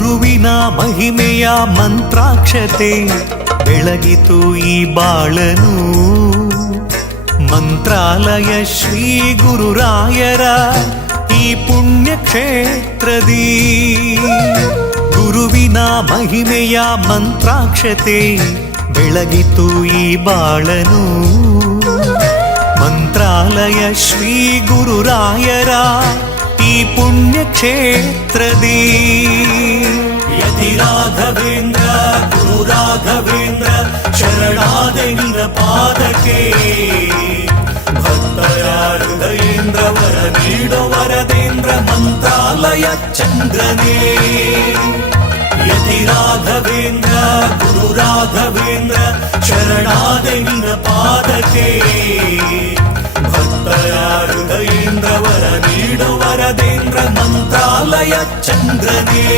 ಗುರುವಿನ ಮಹಿಮೆಯ ಮಂತ್ರಾಕ್ಷತೆ ಬೆಳಗಿತು ಈ ಬಾಳನು. ಮಂತ್ರಾಲಯ ಶ್ರೀ ಗುರುರಾಯರ ಈ ಪುಣ್ಯ ಕ್ಷೇತ್ರದಿ ಗುರುವಿನ ಮಹಿಮೆಯ ಮಂತ್ರಾಕ್ಷತೆ ಬೆಳಗಿತು ಈ ಬಾಳನು. ಮಂತ್ರಾಲಯ ಶ್ರೀ ಗುರುರಾಯರ ಈ ಪುಣ್ಯ ಕ್ಷೇತ್ರದಿ ಯತಿ ರಾಘವೇಂದ್ರ ಗುರು ರಾಘವೇಂದ್ರ ಶರಣಾದೆ ನಿನ ಪಾದಕ್ಕೆ. ಭಕ್ತರ ಹೃದಯೇಂದ್ರ ವರ ನೀಡೋ ವರದೇಂದ್ರ ಮಂತ್ರಾಲಯ ಚಂದ್ರನೇ. ಯತಿ ರಾಘವೇಂದ್ರ ಗುರು ರಾಘವೇಂದ್ರ ಶರಣಾದೆ ನಿನ ಪಾದಕ್ಕೆ. ಭಕ್ತರ ಹೃದಯೇಂದ್ರ ವರ ನೀಡೋ ವರದೇಂದ್ರ ಮಂತ್ರಾಲಯ ಚಂದ್ರನೇ.